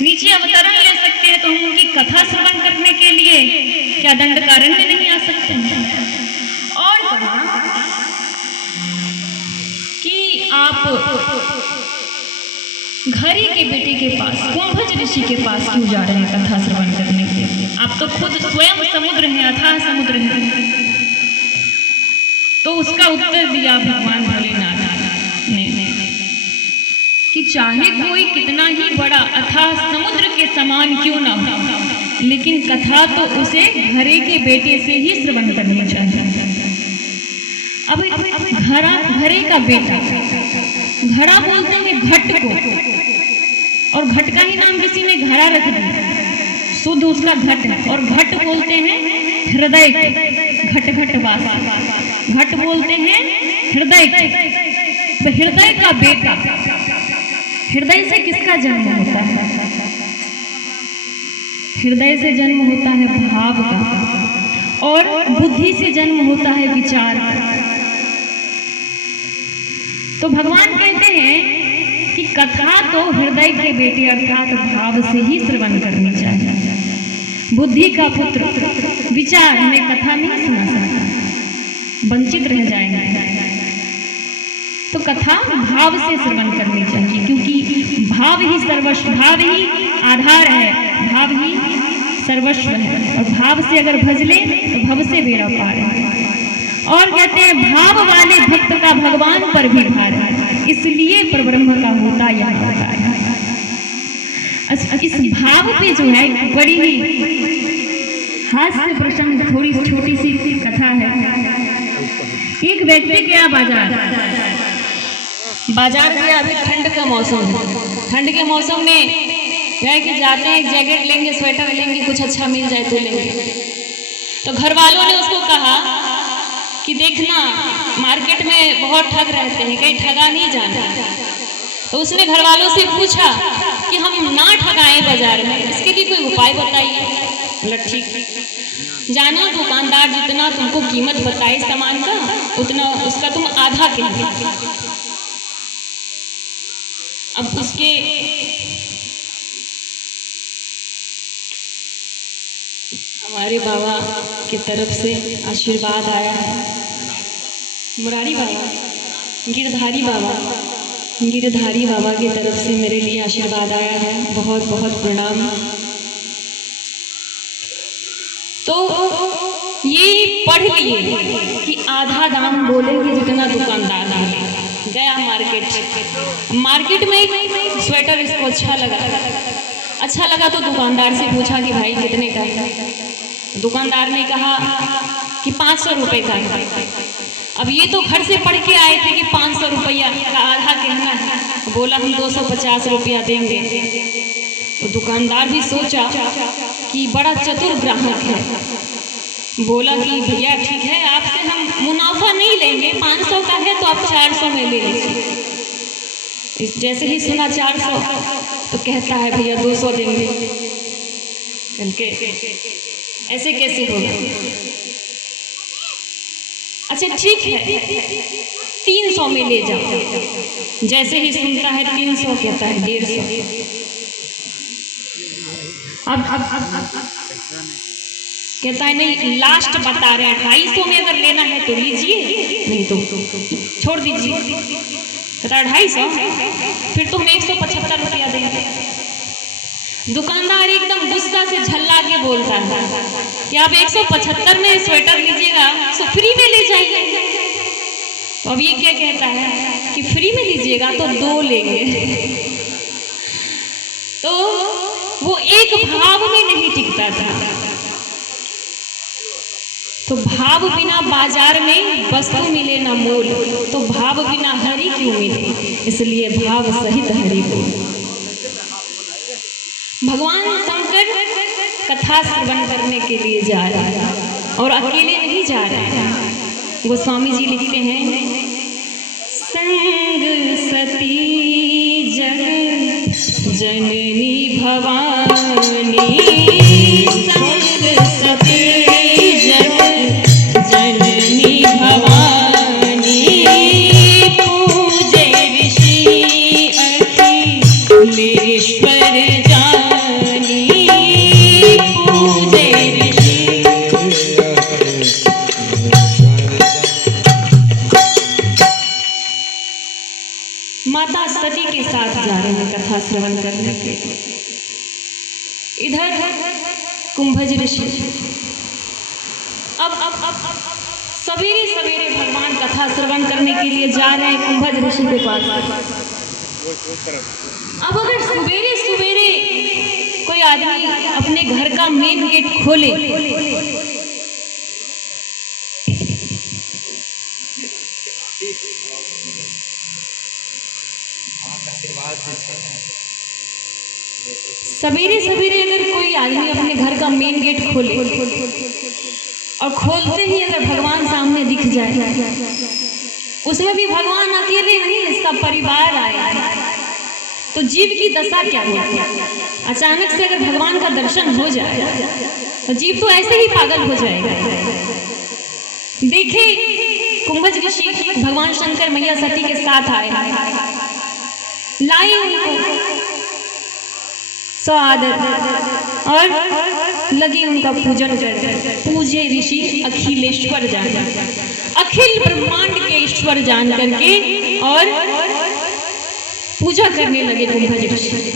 नीचे अवतरण ले सकते हैं, तो हम उनकी कथा श्रवण करने के लिए क्या दंडकारण्य नहीं आ सकते हैं? और कहा कि आप घरी के बेटे के पास, कुंभज ऋषि के पास क्यों जा रहे हैं कथा श्रवण करने के लिए? आप तो खुद स्वयं समुद्र हैं, अथाह समुद्र है। तो उसका उत्तर दिया भगवान भोलेनाथ ने कि चाहे कोई कितना ही बड़ा अथाह समुद्र के समान क्यों ना हो, लेकिन कथा तो उसे घरे के बेटे से ही श्रवण करनी चाहिए। अब घरे का बेटा, घड़ा बोलते हैं घट को, और घट का ही नाम किसी ने घड़ा रख दिया, शुद्ध उसका घट है। और घट बोलते हैं हृदय को, घट घट वास, घट बोलते हैं हृदय को। तो हृदय का बेटा, हृदय से किसका जन्म होता है? हृदय से जन्म होता है भाव का, और बुद्धि से जन्म होता है विचार का। तो भगवान कहते हैं कि कथा तो हृदय के बेटे अर्थात भाव से ही श्रवण करनी चाहिए। बुद्धि का पुत्र विचार में कथा नहीं सुना सकता, वंचित रह जाएंगे। तो कथा भाव से श्रवण करनी चाहिए, क्योंकि भाव ही सर्वस्व, भाव ही आधार है, भाव ही सर्वस्व है। और भाव से अगर भजले तो भव से बेड़ा पार है। और कहते हैं भाव वाले भक्त का भगवान पर भी भार है, इसलिए परब्रह्म का होता यह है। अच्छा, इस भाव पे जो है बड़ी ही हास्य प्रसंग, थोड़ी छोटी सी कथा है। एक व्यक्ति गया बाजार गया, अभी ठंड का मौसम है। ठंड के मौसम में गए कि जाते हैं, एक जैकेट लेंगे, स्वेटर लेंगे, कुछ अच्छा मिल जाए तो लेंगे। तो घर वालों ने उसको कहा कि देखना मार्केट में बहुत ठग रहते हैं, कहीं ठगा नहीं जाना। तो उसने घर वालों से पूछा कि हम ना ठगाएं बाजार में, इसके लिए कोई उपाय बताइए। बोला ठीक, जाना दुकानदार जितना तुमको कीमत बताए सामान का, उतना उसका तुम आधा कहिए। अब उसके हमारे बाबा की तरफ से आशीर्वाद आया है। मुरारी बाबा, गिरधारी बाबा की तरफ से मेरे लिए आशीर्वाद आया है। बहुत बहुत प्रणाम। तो ये पढ़ लिए कि आधा दाम बोलेंगे जितना दुकानदार बोले। गया मार्केट में एक स्वेटर इसको अच्छा लगा तो दुकानदार से पूछा कि भाई कितने का है? दुकानदार ने कहा कि 500 रुपये का है। अब ये तो घर से पढ़ के आए थे कि 500 रुपया का आधा कहना है। बोला हम 250 रुपया देंगे। तो दुकानदार भी सोचा कि बड़ा चतुर ग्राहक है, बोला कि भैया ठीक है, आपसे हम मुनाफा नहीं लेंगे, 500 का है तो आप 400 में ले लीजिए। जैसे ही सुना 400 तो कहता है भैया 200 देंगे। ऐसे कैसे होगा? अच्छा ठीक है 300 में ले जाओ। जैसे ही सुनता है 300 कहता है 150। अब कहता है नहीं लास्ट बता रहे हैं 250 में अगर लेना है तो लीजिए, नहीं तो छोड़ दीजिए। कहता है 250, फिर तुम 175 रुपया देंगे। दुकानदार एकदम गुस्सा से झल्ला के बोलता है कि आप 175 में स्वेटर लीजिएगा तो फ्री में ले जाइए। तो अब ये क्या कहता है कि फ्री में लीजिएगा तो 2 लेंगे। तो वो एक भाव में नहीं टिकता था। तो भाव बिना बाजार में वस्तु मिले ना मोल, तो भाव बिना हरि क्यों मिले, इसलिए भाव सहित हरि को। भगवान शंकर कथा श्रवण करने के लिए जा रहे हैं और अकेले नहीं जा रहे हैं। गोस्वामी जी लिखते हैं संग सती जग जननी भवानी, संग सती जग जननी भवानी, पूजे ऋषि अखिलेश्वर जान कथा श्रवण करने के। इधर कुंभज ऋषि अब सवेरे सवेरे भगवान कथा श्रवण करने के लिए जा रहे हैं कुंभज ऋषि के पास। अब अगर सवेरे सवेरे कोई आदमी अपने घर का मेन गेट खोले सवेरे सवेरे अगर कोई आदमी अपने घर का मेन गेट खोले और खोलते ही अगर भगवान सामने दिख जाए, उसमें भी भगवान अकेले नहीं, सब परिवार आए, तो जीव की दशा क्या होगी? अचानक से अगर भगवान का दर्शन हो जाए तो जीव तो ऐसे ही पागल हो जाएगा। देखे कुंभज ऋषि भगवान शंकर मैया सती के साथ आए, लाई उनको आदर और लगे उनका पूजन कर। पूजे ऋषि अखिलेश्वर जान, अखिल ब्रह्मांड के ईश्वर जान करके और पूजा करने लगे कुंभज ऋषि।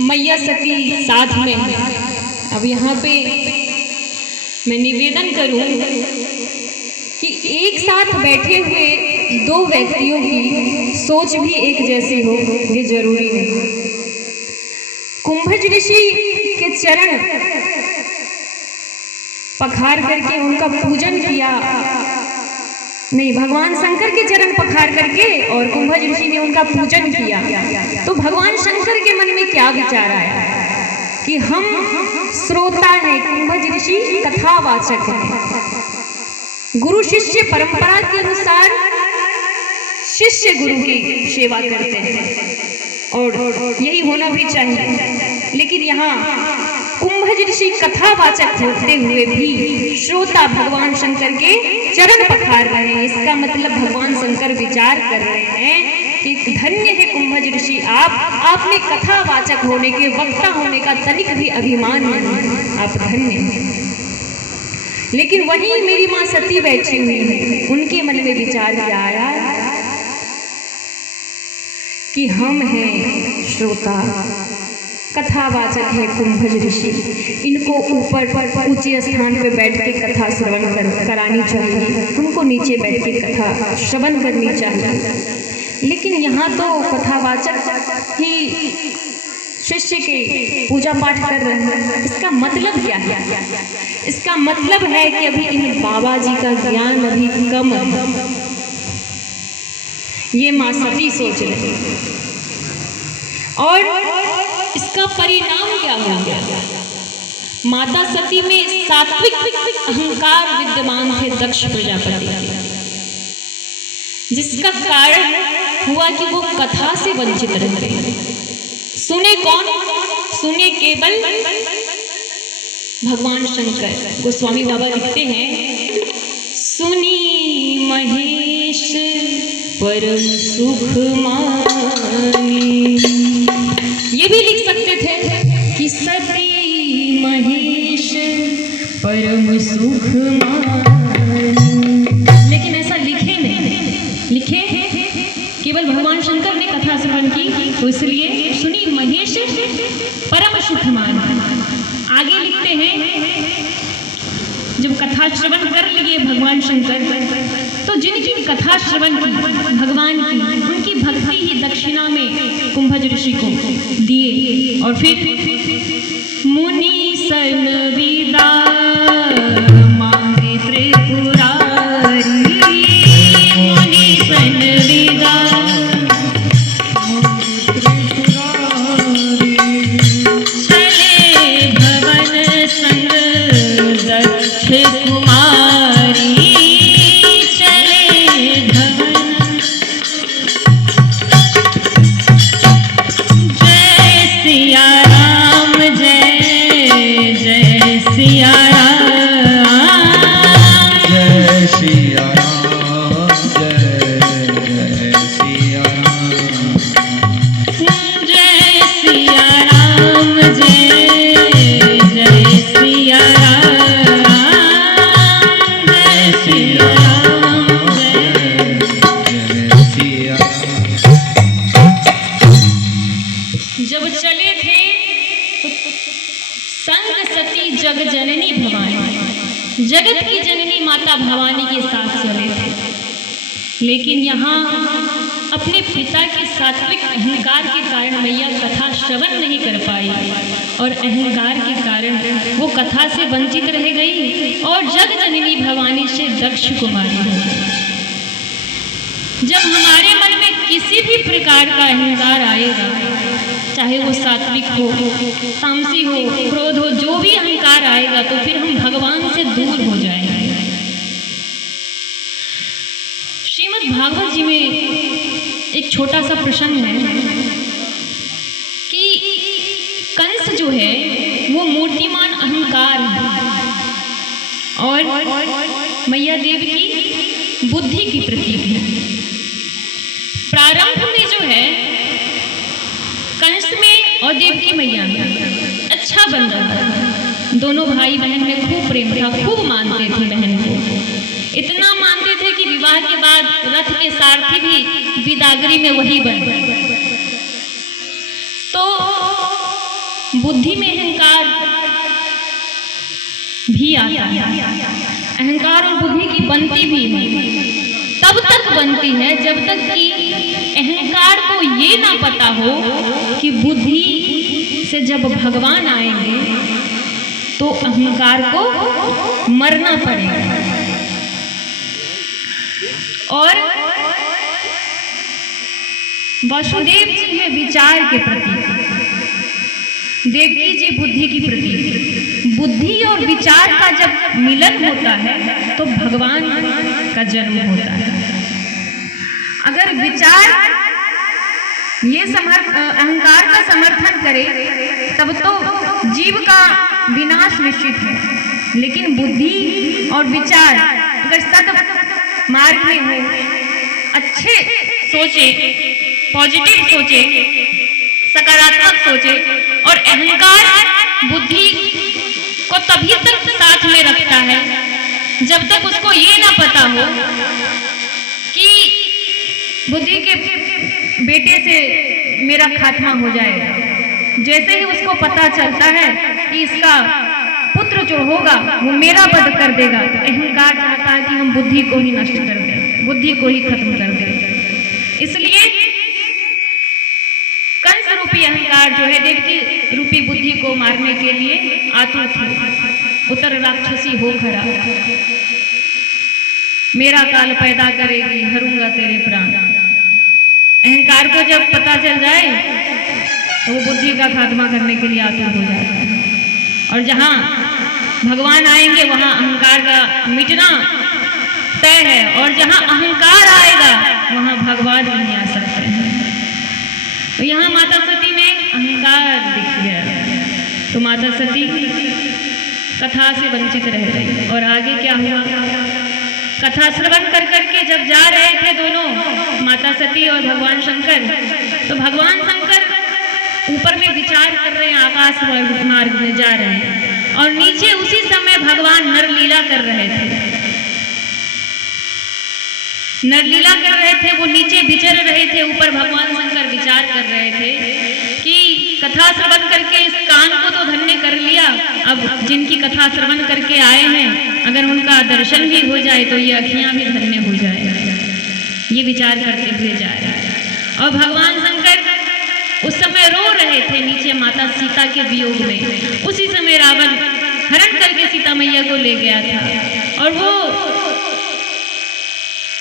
मैया सती साथ में है। अब यहाँ पे मैं निवेदन करूं कि एक साथ बैठे हुए दो व्यक्तियों की सोच भी एक जैसी हो, ये जरूरी नहीं। कुंभज ऋषि के चरण पखार करके उनका पूजन किया, नहीं, भगवान शंकर के चरण पखार करके और कुंभज ऋषि ने उनका पूजन किया, तो भगवान शंकर के मन में क्या विचार आया कि हम श्रोता हैं, कुंभज ऋषि कथावाचक हैं। गुरु शिष्य परंपरा के अनुसार शिष्य गुरु की सेवा करते हैं और यही होना भी चाहिए। लेकिन यहाँ कुंभज ऋषि कथावाचक होते हुए भी श्रोता भगवान शंकर के चरण पखार रहे हैं। इसका मतलब भगवान शंकर विचार कर रहे हैं कि धन्य है कुंभज ऋषि, आपने कथावाचक होने के, वक्ता होने का तनिक भी अभिमान नहीं, आप धन्य हैं। लेकिन वहीं मेरी माँ सती बैठी हुई है, उनके मन में विचार क्या आया कि हम हैं श्रोता, कथावाचक है कुंभज ऋषि, इनको ऊपर ऊंचे स्थान पे बैठ के कथा श्रवण करानी चाहिए, उनको नीचे बैठ के कथा श्रवण करनी चाहिए। लेकिन यहाँ तो कथावाचक ही शिष्य के पूजा पाठ कर रहे हैं, इसका मतलब क्या है? इसका मतलब है कि अभी इन बाबा जी का ज्ञान अभी कम है, ये माँ सती सोच रही। और इसका परिणाम क्या होगा? माता सती में सात्विक अहंकार विद्यमान थे दक्ष प्रजापति, जिसका कारण हुआ कि वो कथा से वंचित रह गए। सुने कौन? सुने केवल भगवान शंकर। गोस्वामी बाबा लिखते हैं, सुनी महेश परम सुख मानी। ये भी लिख सकते थे कि सती महेश परम सुख मानी, लेकिन ऐसा लिखे नहीं, लिखे केवल भगवान शंकर ने कथा श्रवण की, तो इसलिए सुनी महेश परम सुख मानी। आगे लिखते हैं, जब कथा श्रवण कर लिए भगवान शंकर, तो जिनकी कथा श्रवण की भगवान की, उनकी भक्ति ही दक्षिणा में कुंभज ऋषि को दिए। और फिर मुनि सन विदा मांगे त्रिपुरारी, मुनि सन विदा चले भवन संग दक्ष कुमारी, चले भवन। जय सिया राम, जय जय सिया जब चले थे तो संग सती जग जननी भवानी, जगत की जननी माता भवानी के साथ चले थे। लेकिन यहाँ अपने पिता के सात्विक अहंकार के कारण मैया कथा श्रवण नहीं कर पाई और अहंकार के कारण वो कथा से वंचित रह गई और जग जननी भवानी से दक्ष कुमारी हो गई। जब हमारे मन में किसी भी प्रकार का अहंकार आएगा, चाहे वो सात्विक हो, तामसी हो, क्रोध हो, जो भी अहंकार आएगा, तो फिर हम भगवान से दूर हो जाएंगे। श्रीमद् भागवत जी में एक छोटा सा प्रसंग है कि कंस जो है वो मूर्तिमान अहंकार है और मैया देव की बुद्धि की प्रतीक है। प्रारंभ में जो है कंस में और देवकी मैया में अच्छा बंधन था। दोनों भाई बहन में खूब प्रेम था, खूब मानते थे बहन को, इतना मानते थे कि विवाह के बाद रथ के सारथी भी विदागरी में वही बन गए। तो बुद्धि में अहंकार भी आता है, अहंकार और बुद्धि की बनती भी है, तब तक बनती है जब तक कि अहंकार को ये ना पता हो कि बुद्धि से जब भगवान आएंगे तो अहंकार को मरना पड़ेगा। और वसुदेव जी है विचार के प्रतीक, देवकी जी बुद्धि की प्रतीक। बुद्धि और विचार का जब मिलन होता है तो भगवान का जन्म होता है। अगर विचार ये अहंकार का समर्थन करे तब तो जीव का विनाश निश्चित है। लेकिन बुद्धि और विचार अगर सद मार्ग में हो, अच्छे सोचे, पॉजिटिव सोचे, सकारात्मक सोचे, और अहंकार बुद्धि को तभी तक साथ में रखता है जब तक उसको ये ना पता हो कि बुद्धि के बेटे से मेरा खात्मा हो जाएगा। जैसे ही उसको पता चलता है कि इसका पुत्र जो होगा वो मेरा वध कर देगा, अहंकार चाहता है कि हम बुद्धि को ही नष्ट कर दें, बुद्धि को ही खत्म कर दें। इसलिए कंस रूपी अहंकार जो है देवकी रूपी बुद्धि को मारने के लिए आतुर थे। उतर राक्षसी हो खरा, मेरा काल पैदा करेगी, हरूंगा तेरे प्राण। अहंकार को जब पता चल जाए तो वो बुद्धि का खात्मा करने के लिए आतुर हो जाता है। और जहाँ भगवान आएंगे वहाँ अहंकार का मिटना तय है, और जहाँ अहंकार आएगा वहाँ भगवान नहीं आ सकते हैं। तो यहाँ माता सती में अहंकार दिख गया तो माता सती कथा से वंचित रह गई। और आगे क्या हुआ? कथा श्रवण कर करके जब जा रहे थे दोनों, माता सती और भगवान शंकर, तो भगवान शंकर ऊपर में विचार कर रहे हैं, आकाश मार्ग में जा रहे हैं, और नीचे उसी समय भगवान नरलीला कर रहे थे। नरलीला कर रहे थे, वो नीचे विचर रहे थे, ऊपर भगवान शंकर विचार कर रहे थे कि कथा श्रवण करके इस कान को तो धन्य कर लिया, अब जिनकी कथा श्रवण करके आए हैं अगर उनका दर्शन भी हो जाए तो ये अखियां भी धन्य हो जाए। ये विचार करते हुए जा रहे हैं। और भगवान शंकर उस समय रो रहे थे नीचे माता सीता के वियोग में। उसी समय रावण हरण करके सीता मैया को ले गया था, और वो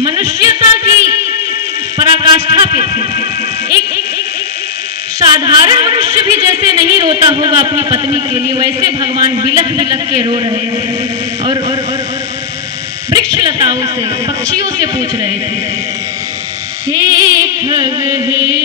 मनुष्यता की पराकाष्ठा पे थे। एक साधारण मनुष्य भी जैसे नहीं रोता होगा अपनी पत्नी के लिए, वैसे भगवान बिलख बिलख के रो रहे थे। और वृक्ष लताओं से, पक्षियों से पूछ रहे थे, हे खग हे